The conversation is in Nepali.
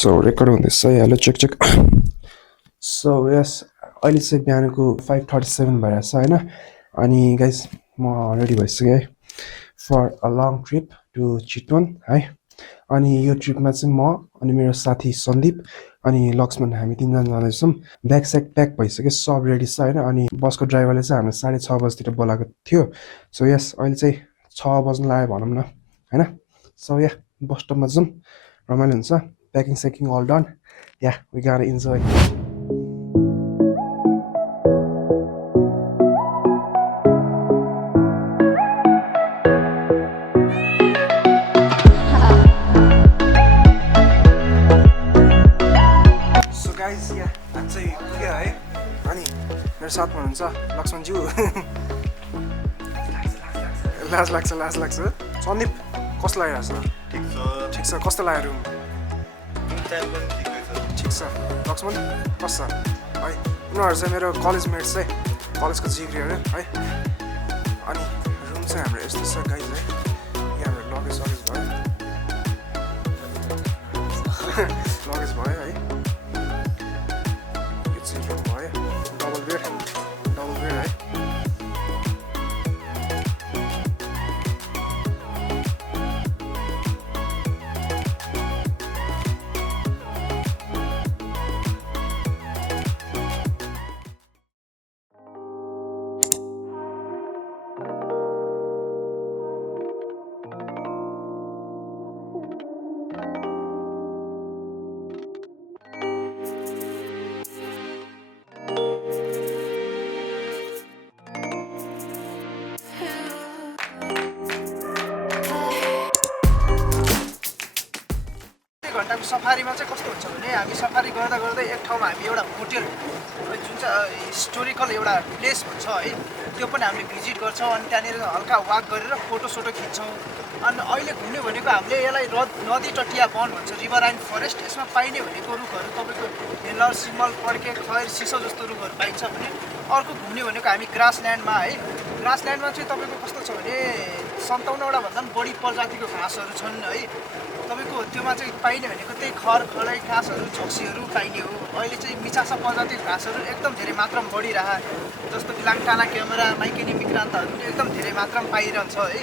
सो रेकर्ड हुँदैछ है hello check check so yes अहिले चाहिँ बिहानको 5:37 भइरहेको छ होइन अनि गाइस म रेडी भइसकेँ है for a long trip to Chitwan है अनि यो ट्रिपमा चाहिँ म अनि मेरो साथी सन्दीप अनि लक्ष्मण हामी तिनजना जाँदैछौँ ब्याग स्याग प्याक भइसक्यो सब रेडी छ होइन अनि बसको ड्राइभरले चाहिँ हामीलाई 6:30 बजीतिर बोलाएको थियो सो यस अहिले चाहिँ 6 बज्नु लाग्यो भनौँ न होइन सो या बस स्टपमा जाउँ रमाइलो हुन्छ packing secking all done yeah we gotta enjoy so guys yeah आज चाहिँ पुग्यो है अनि मेरो साथमा हुनुहुन्छ लक्ष्मणज्यू लाज लाग्छ सन्दीप कस्तो लागिरहेछ ठिक छ कस्तो लाग्यो रुम ठिक छ लक्ष्मण कस्तो छ है उनीहरू चाहिँ मेरो कलेज मेट्स है कलेजको जिग्रीहरू है अनि रुम चाहिँ हाम्रो यस्तो छ गाइज है यहाँ हाम्रो लगेज भयो लगेज भयो है यो चाहिँ रुम भयो डबल बेड है घन्टाको सफारीमा चाहिँ कस्तो हुन्छ भने हामी सफारी गर्दा गर्दै एक ठाउँमा हामी एउटा होटेल जुन चाहिँ हिस्टोरिकल एउटा प्लेस भन्छ है त्यो पनि हामीले भिजिट गर्छौँ अनि त्यहाँनिर हल्का वाक गरेर फोटोसोटो खिच्छौँ अनि अहिले घुम्ने भनेको हामीले यसलाई नदी तटिया वन भन्छ रिभराइन फरेस्ट यसमा पाइने भनेको रुखहरू तपाईँको हेलर सिमल पड्के खैर सिसो जस्तो रुखहरू पाइन्छ भने अर्को घुम्ने भनेको हामी ग्रासल्यान्डमा है ग्रासल्यान्डमा चाहिँ तपाईँको कस्तो छ भने 57वटा भन्दा पनि बढी प्रजातिको घाँसहरू छन् है तपाईँको त्योमा चाहिँ पाइने भनेको त्यही खलै घाँसहरू झक्सीहरू पाइने हो अहिले चाहिँ मिचासा प्रजातिको घाँसहरू एकदम धेरै मात्रामा बढिरह जस्तो कि लाङटाना क्यामेरा माइकेनी मिक्रान्तहरू पनि एकदम धेरै मात्रामा पाइरहन्छ है